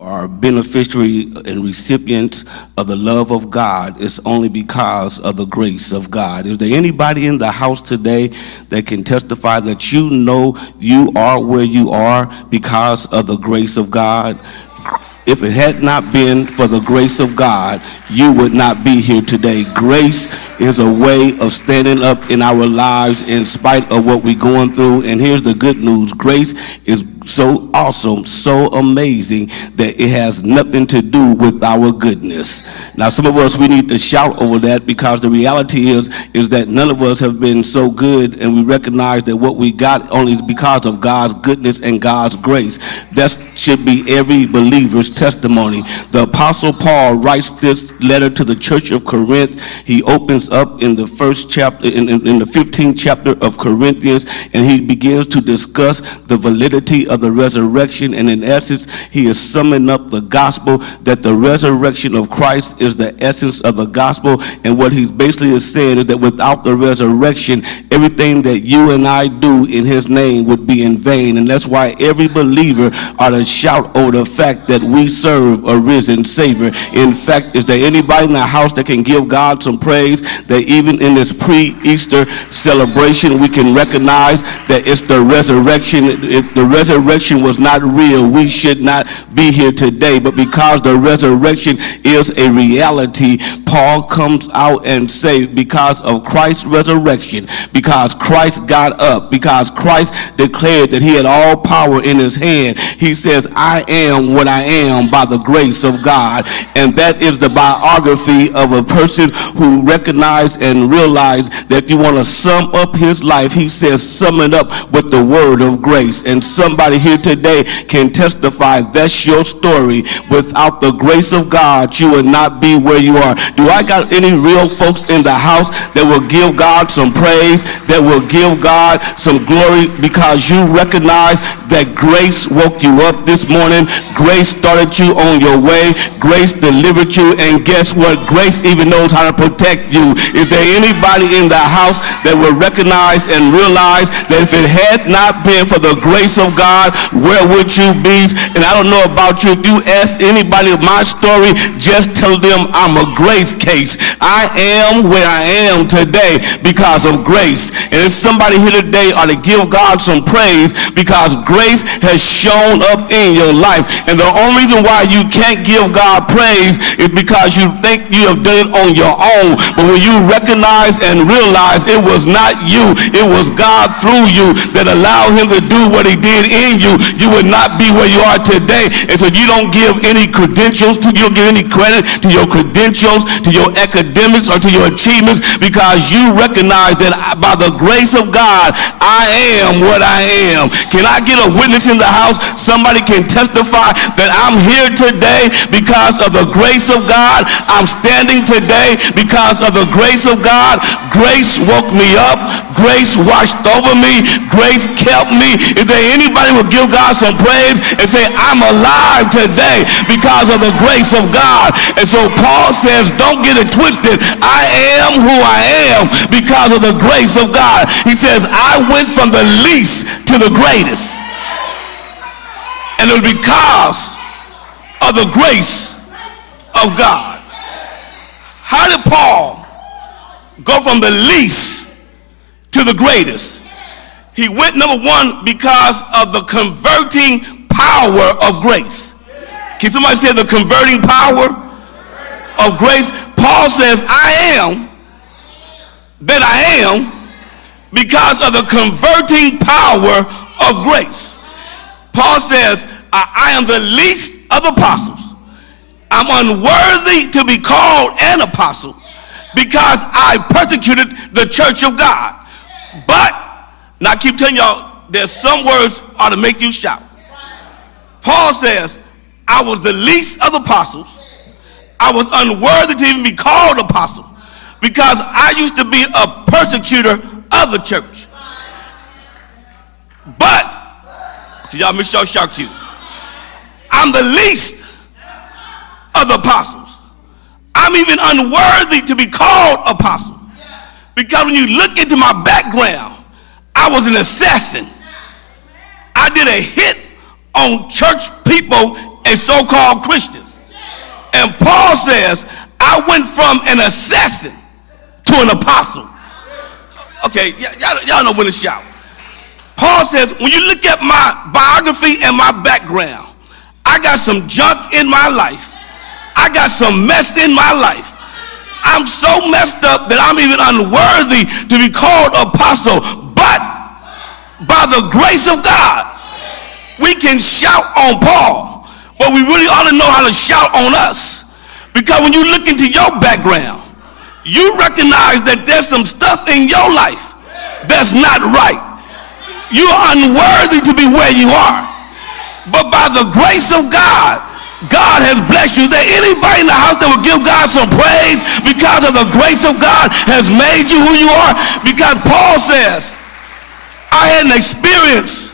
are beneficiary and recipients of the love of God, it's only because of the grace of God. Is there anybody in the house today that can testify that you know you are where you are because of the grace of God? If it had not been for the grace of God, you would not be here today. Grace is a way of standing up in our lives in spite of what we're going through. And here's the good news. Grace is so awesome, so amazing that it has nothing to do with our goodness. Now, some of us, we need to shout over that, because the reality is that none of us have been so good, and we recognize that what we got only is because of God's goodness and God's grace. That should be every believer's testimony. The Apostle Paul writes this letter to the church of Corinth. He opens up in the first chapter, in the 15th chapter of Corinthians, and he begins to discuss the validity of the resurrection. And in essence, he is summing up the gospel, that the resurrection of Christ is the essence of the gospel. And what he basically is saying is that without the resurrection, everything that you and I do in his name would be in vain. And that's why every believer ought to shout over the fact that we serve a risen Savior. In fact, is there anybody in the house that can give God some praise that even in this pre-Easter celebration we can recognize that it's the resurrection? If the resurrection was not real, we should not be here today. But because the resurrection is a reality, Paul comes out and say, because of Christ's resurrection, because Christ got up, because Christ declared that he had all power in his hand, he says, I am what I am by the grace of God. And that is the biography of a person who recognized and realized that if you want to sum up his life, he says, sum it up with the word of grace. And somebody here today can testify that's your story. Without the grace of God, you would not be where you are. Do I got any real folks in the house that will give God some praise, that will give God some glory, because you recognize that grace woke you up this morning, grace started you on your way, grace delivered you, and guess what? Grace even knows how to protect you. Is there anybody in the house that will recognize and realize that if it had not been for the grace of God, where would you be? And I don't know about you, if you ask anybody of my story, just tell them I'm a grace case. I am where I am today because of grace. And if somebody here today ought to give God some praise, because grace has shown up in your life. And the only reason why you can't give God praise is because you think you have done it on your own. But when you recognize and realize it was not you, it was God through you that allowed him to do what he did in you, you would not be where you are today. And so you don't give any credentials to, you don't give any credit to your credentials, to your academics, or to your achievements, because you recognize that by the grace of God, I am what I am. Can I get a witness in the house? Somebody can testify that I'm here today because of the grace of God. I'm standing today because of the grace of God. Grace woke me up. Grace washed over me. Grace kept me. Is there anybody who will give God some praise and say, I'm alive today because of the grace of God? And so Paul says, don't get it twisted. I am who I am because of the grace of God. He says, I went from the least to the greatest. And it was because of the grace of God. How did Paul go from the least to the greatest? He went, number one, because of the converting power of grace. Can somebody say the converting power of grace? Paul says, I am that I am because of the converting power of grace. Paul says, I am the least of apostles. I'm unworthy to be called an apostle because I persecuted the church of God. But, now I keep telling y'all, there's some words ought to make you shout. Paul says, I was the least of the apostles. I was unworthy to even be called apostle because I used to be a persecutor of the church. But, y'all make sure shout cute. I'm the least of the apostles. I'm even unworthy to be called apostle because when you look into my background, I was an assassin. I did a hit on church people and so-called Christians. And Paul says, I went from an assassin to an apostle. Okay, y'all know when to shout. Paul says, when you look at my biography and my background, I got some junk in my life. I got some mess in my life. I'm so messed up that I'm even unworthy to be called apostle. But by the grace of God, we can shout on Paul, but we really ought to know how to shout on us. Because when you look into your background, you recognize that there's some stuff in your life that's not right. You're unworthy to be where you are. But by the grace of God, God has blessed you. Is there anybody in the house that will give God some praise because of the grace of God has made you who you are? Because Paul says, I had an experience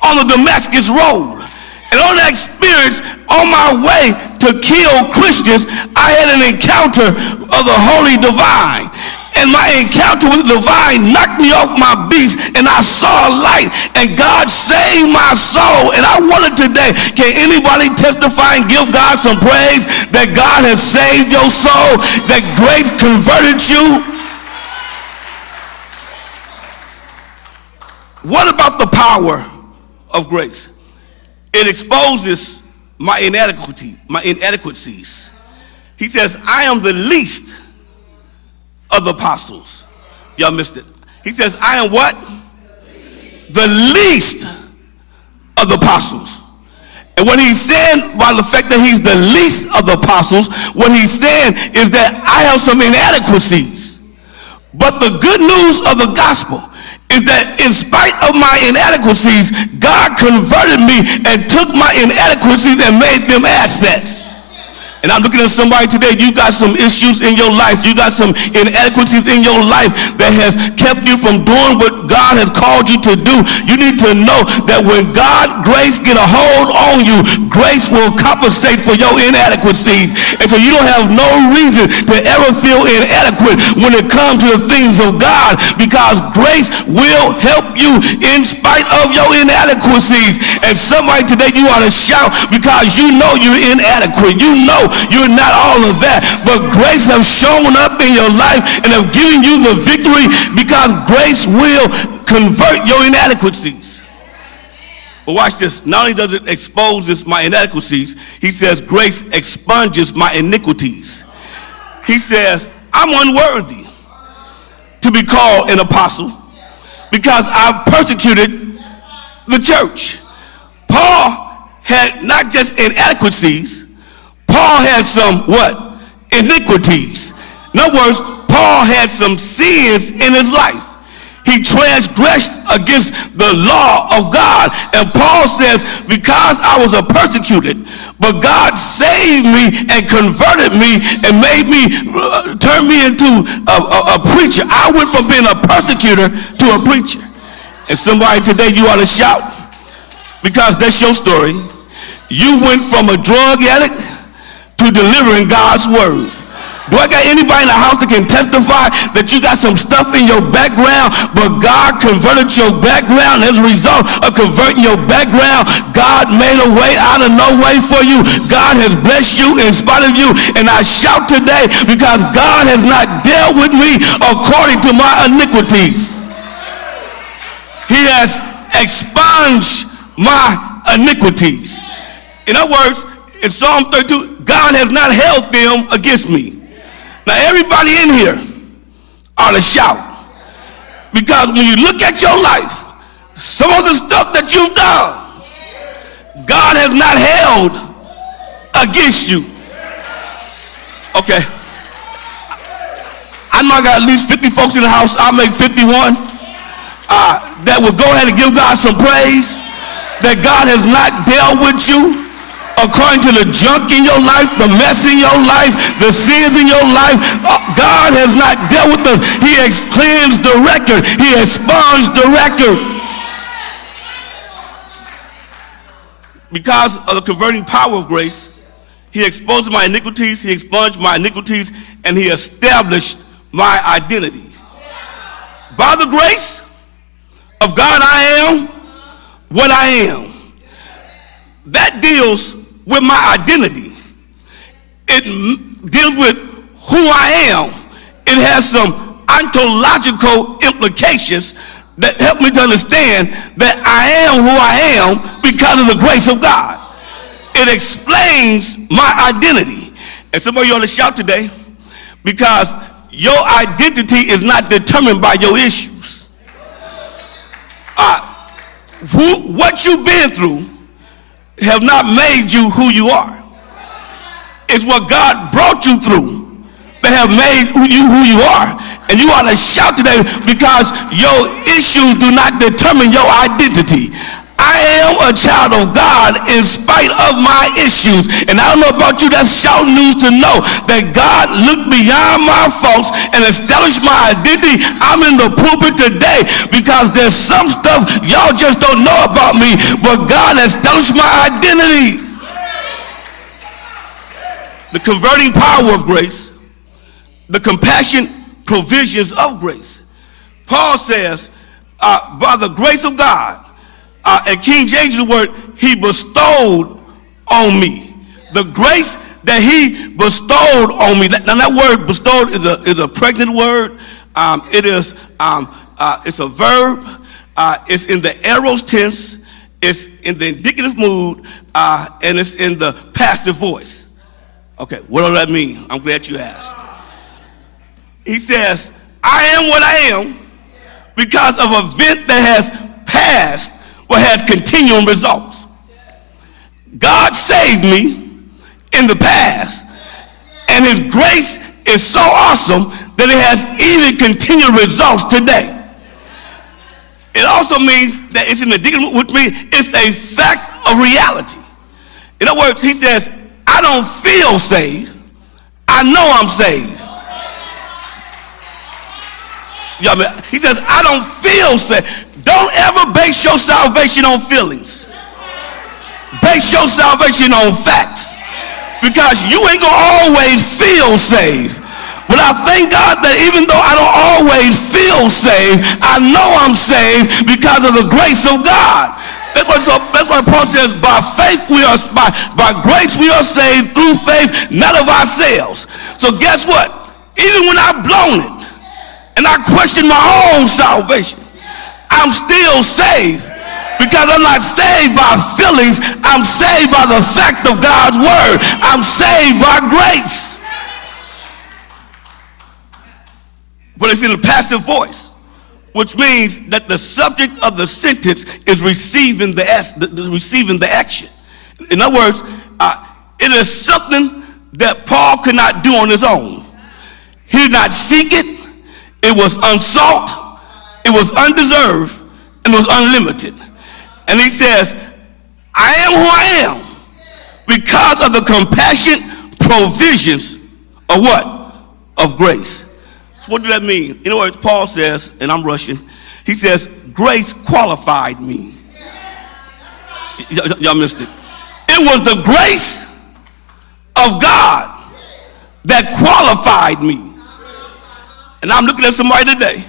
on the Damascus road. And on that experience, on my way to kill Christians, I had an encounter of the Holy Divine. And my encounter with the divine knocked me off my beast, and I saw a light, and God saved my soul. And I wonder today, can anybody testify and give God some praise that God has saved your soul, that grace converted you? What about the power of grace? It exposes my inadequacies. He says, I am the least of the apostles. Y'all missed it. He says, I am what? The least of the apostles. And what he's saying by the fact that he's the least of the apostles, what he's saying is that I have some inadequacies. But the good news of the gospel is that in spite of my inadequacies, God converted me and took my inadequacies and made them assets. And I'm looking at somebody today, you got some issues in your life. You got some inadequacies in your life that has kept you from doing what God has called you to do. You need to know that when God grace get a hold on you, grace will compensate for your inadequacies. And so you don't have no reason to ever feel inadequate when it comes to the things of God, because grace will help you in spite of your inadequacies. And somebody today, you ought to shout because you know you're inadequate. You know you're not all of that, but grace has shown up in your life and have given you the victory, because grace will convert your inadequacies. But watch this. Not only does it expose my inadequacies, he says grace expunges my iniquities. He says, I'm unworthy to be called an apostle because I've persecuted the church. Paul had not just inadequacies, Paul had some what? Iniquities. In other words, Paul had some sins in his life. He transgressed against the law of God. And Paul says, because I was a persecuted, but God saved me and converted me and made me, turn me into a preacher. I went from being a persecutor to a preacher. And somebody today, you ought to shout, because that's your story. You went from a drug addict to delivering God's word. Do I got anybody in the house that can testify that you got some stuff in your background, but God converted your background? As a result of converting your background, God made a way out of no way for you. God has blessed you in spite of you. And I shout today because God has not dealt with me according to my iniquities. He has expunged my iniquities. In other words, in Psalm 32, God has not held them against me. Now everybody in here ought to shout, because when you look at your life, some of the stuff that you've done, God has not held against you. Okay. I know I got at least 50 folks in the house. I'll make 51 that will go ahead and give God some praise, that God has not dealt with you according to the junk in your life, the mess in your life, the sins in your life. God has not dealt with us. He has cleansed the record. He has expunged the record. Because of the converting power of grace, he exposed my iniquities, he expunged my iniquities, and he established my identity. By the grace of God, I am what I am. That deals with my identity. It deals with who I am. It has some ontological implications that help me to understand that I am who I am because of the grace of God. It explains my identity. And some of you ought to shout today, because your identity is not determined by your issues. What you've been through have not made you who you are. It's what God brought you through that have made you who you are. And you ought to shout today, because your issues do not determine your identity. I am a child of God in spite of my issues. And I don't know about you, that's shout news to know that God looked beyond my faults and established my identity. I'm in the pulpit today because there's some stuff y'all just don't know about me, but God established my identity. The converting power of grace, the compassion provisions of grace. Paul says, by the grace of God, and King James the word, he bestowed on me. The grace that he bestowed on me. Now that word bestowed is a pregnant word. It's a verb. It's in the aorist tense. It's in the indicative mood, and it's in the passive voice. Okay, what does that mean? I'm glad you asked. He says, I am what I am because of an event that has passed but has continuing results. God saved me in the past, and his grace is so awesome that it has even continued results today. It also means that it's an indicative, which means it's a fact of reality. In other words, he says, I don't feel saved, I know I'm saved. He says, I don't feel saved. Don't ever base your salvation on feelings. Base your salvation on facts. Because you ain't gonna always feel saved. But I thank God that even though I don't always feel saved, I know I'm saved because of the grace of God. That's why Paul says, by faith we are, by grace we are saved through faith, not of ourselves. So guess what? Even when I've blown it, and I question my own salvation, I'm still saved, because I'm not saved by feelings. I'm saved by the fact of God's word. I'm saved by grace. But it's in a passive voice, which means that the subject of the sentence is receiving the action. In other words, it is something that Paul could not do on his own. He did not seek it. It was unsought, it was undeserved, and it was unlimited. And he says, I am who I am because of the compassionate provisions of what? Of grace. So what does that mean? In other words, Paul says, and I'm rushing, he says, grace qualified me. Y'all missed it. It was the grace of God that qualified me. And I'm looking at somebody today.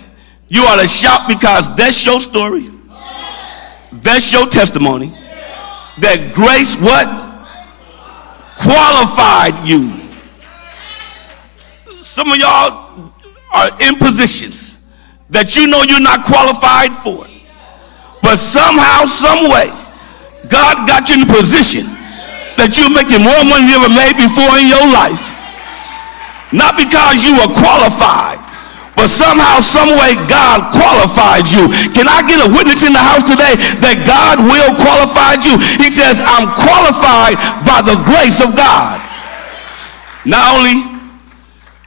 You ought to shout, because that's your story. That's your testimony. That grace, what? Qualified you. Some of y'all are in positions that you know you're not qualified for. But somehow, some way, God got you in a position that you're making more money than you ever made before in your life. Not because you were qualified, but somehow, some way, God qualified you. Can I get a witness in the house today that God will qualify you? He says, I'm qualified by the grace of God. Not only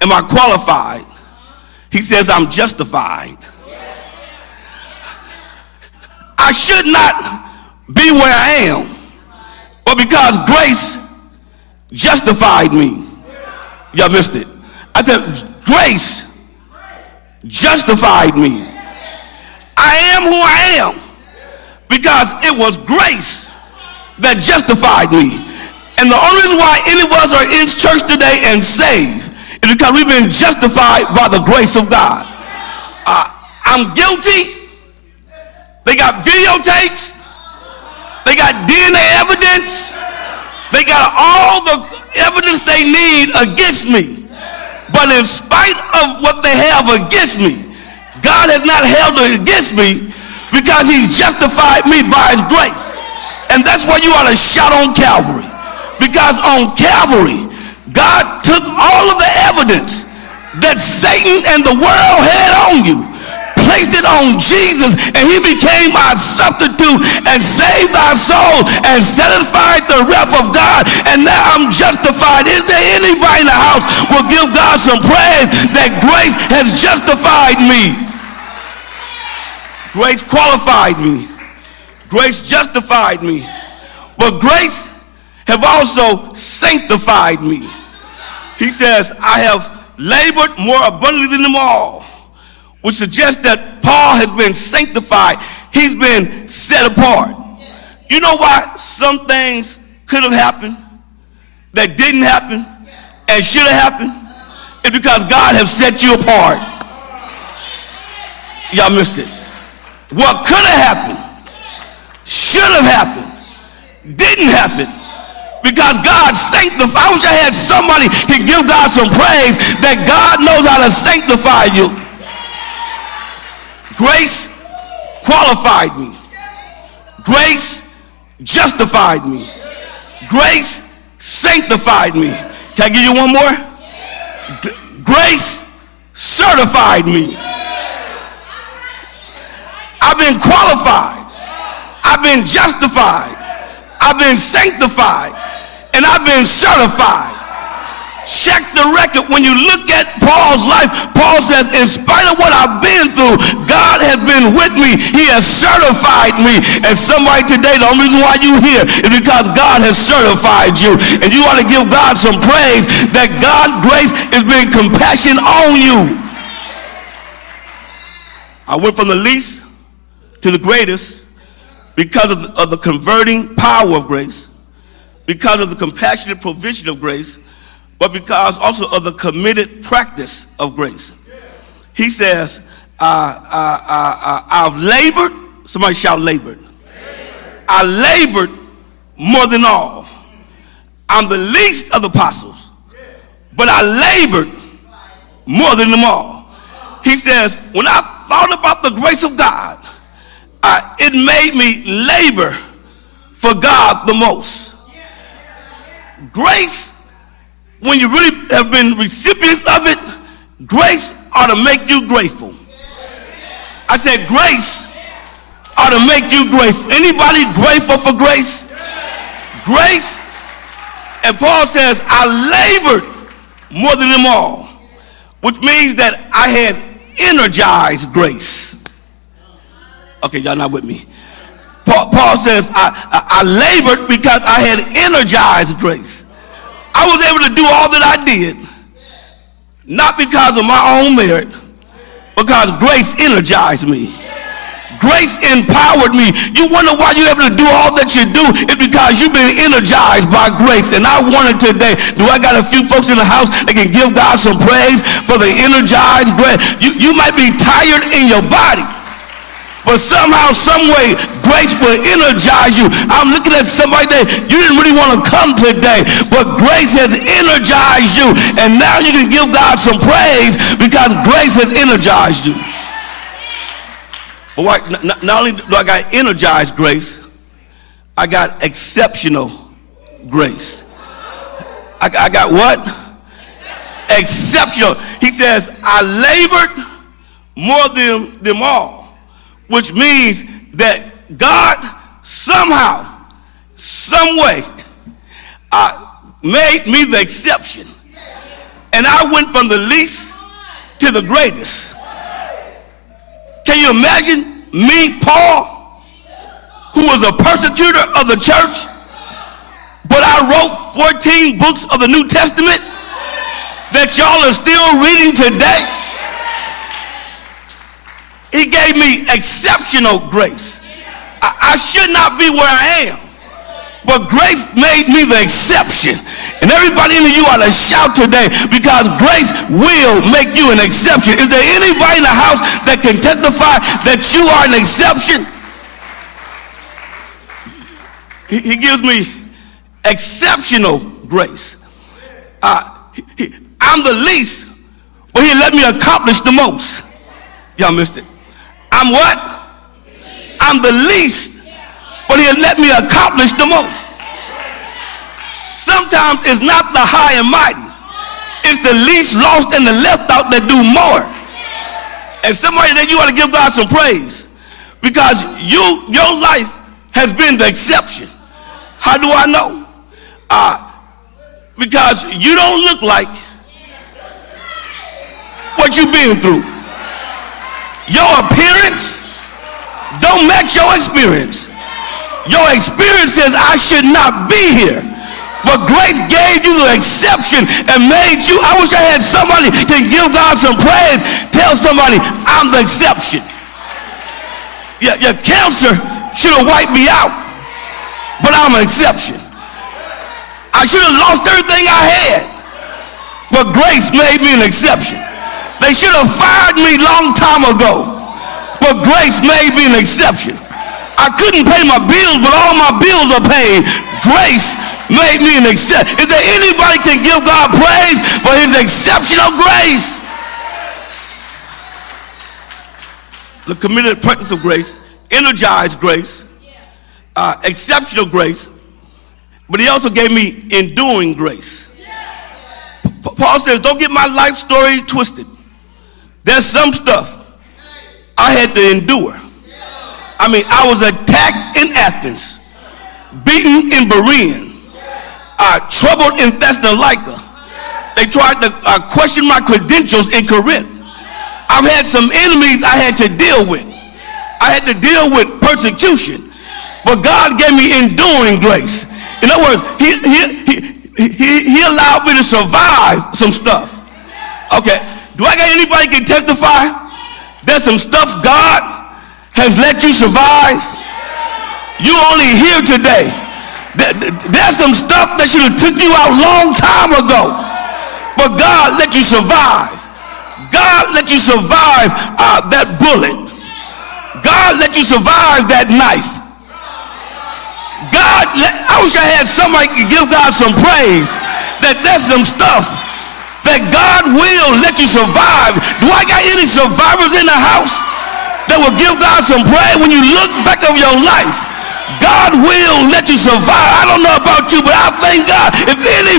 am I qualified, he says I'm justified. I should not be where I am, but because grace justified me. Y'all missed it. I said, grace justified me. I am who I am because it was grace that justified me. And the only reason why any of us are in church today and saved is because we've been justified by the grace of God. I'm guilty. They got videotapes. They got DNA evidence. They got all the evidence they need against me. But in spite of what they have against me, God has not held it against me because he's justified me by his grace. And that's why you ought to shout on Calvary. Because on Calvary, God took all of the evidence that Satan and the world had on you, placed it on Jesus, and he became our substitute and saved our soul and satisfied the wrath of God. And now I'm justified. Is there anybody in the house will give God some praise that grace has justified me? Grace qualified me. Grace justified me. But grace have also sanctified me. He says, I have labored more abundantly than them all, which suggests that Paul has been sanctified. He's been set apart. You know why some things could have happened that didn't happen and should have happened? It's because God has set you apart. Y'all missed it. What could have happened, should have happened, didn't happen, because God sanctified. I wish I had somebody to give God some praise that God knows how to sanctify you. Grace qualified me. Grace justified me. Grace sanctified me. Can I give you one more? Grace certified me. I've been qualified. I've been justified. I've been sanctified. And I've been certified. Check the record. When you look at Paul's life, Paul says, in spite of what I've been through, God has been with me. He has certified me. And somebody today, the only reason why you're here is because God has certified you. And you ought to give God some praise that God's grace has been compassion on you. I went from the least to the greatest because of the converting power of grace, because of the compassionate provision of grace, but because also of the committed practice of grace. He says, I've labored, somebody shout labored. I labored more than all. I'm the least of the apostles, but I labored more than them all. He says, when I thought about the grace of God, it made me labor for God the most. Grace, when you really have been recipients of it, grace ought to make you grateful. I said grace ought to make you grateful. Anybody grateful for grace? Grace. And Paul says, I labored more than them all, which means that I had energized grace. Okay, y'all not with me. Paul says, I labored because I had energized grace. I was able to do all that I did, not because of my own merit, because grace energized me. Grace empowered me. You wonder why you're able to do all that you do. It's because you've been energized by grace. And I wanted today, do I got a few folks in the house that can give God some praise for the energized grace? You might be tired in your body, but somehow, some way, grace will energize you. I'm looking at somebody that you didn't really want to come today, but grace has energized you. And now you can give God some praise because grace has energized you. But not only do I got energized grace, I got exceptional grace. I got what? Exceptional. He says, I labored more than them all. Which means that God somehow, some way, made me the exception. And I went from the least to the greatest. Can you imagine me, Paul, who was a persecutor of the church, but I wrote 14 books of the New Testament that y'all are still reading today? He gave me exceptional grace. I should not be where I am, but grace made me the exception. And everybody in you ought to shout today, because grace will make you an exception. Is there anybody in the house that can testify that you are an exception? He gives me exceptional grace. I'm the least, but he let me accomplish the most. Y'all missed it. I'm what? I'm the least, but he let me accomplish the most. Sometimes it's not the high and mighty. It's the least, lost, and the left out that do more. And somebody that you ought to give God some praise, because your life has been the exception. How do I know? Because you don't look like what you've been through. Your appearance don't match your experience. Your experience says, I should not be here. But grace gave you the exception and made you. I wish I had somebody to give God some praise. Tell somebody, I'm the exception. Your cancer should have wiped me out, but I'm an exception. I should have lost everything I had, but grace made me an exception. They should have fired me long time ago, but grace made me an exception. I couldn't pay my bills, but all my bills are paid. Grace made me an exception. Is there anybody can give God praise for his exceptional grace? The committed practice of grace, energized grace, exceptional grace, but he also gave me enduring grace. Paul says, don't get my life story twisted. There's some stuff I had to endure. I mean, I was attacked in Athens, beaten in Berean, troubled in Thessalonica. They tried to question my credentials in Corinth. I've had some enemies I had to deal with. I had to deal with persecution, but God gave me enduring grace. In other words, he allowed me to survive some stuff. Okay, do I got anybody can testify? There's some stuff God has let you survive. You only here today. There's some stuff that should have took you out a long time ago, but God let you survive. God let you survive that bullet. God let you survive that knife. I wish I had somebody to give God some praise, that there's some stuff that God will let you survive. Do I got any survivors in the house that will give God some praise? When you look back over your life, God will let you survive. I don't know about you, but I thank God. If anybody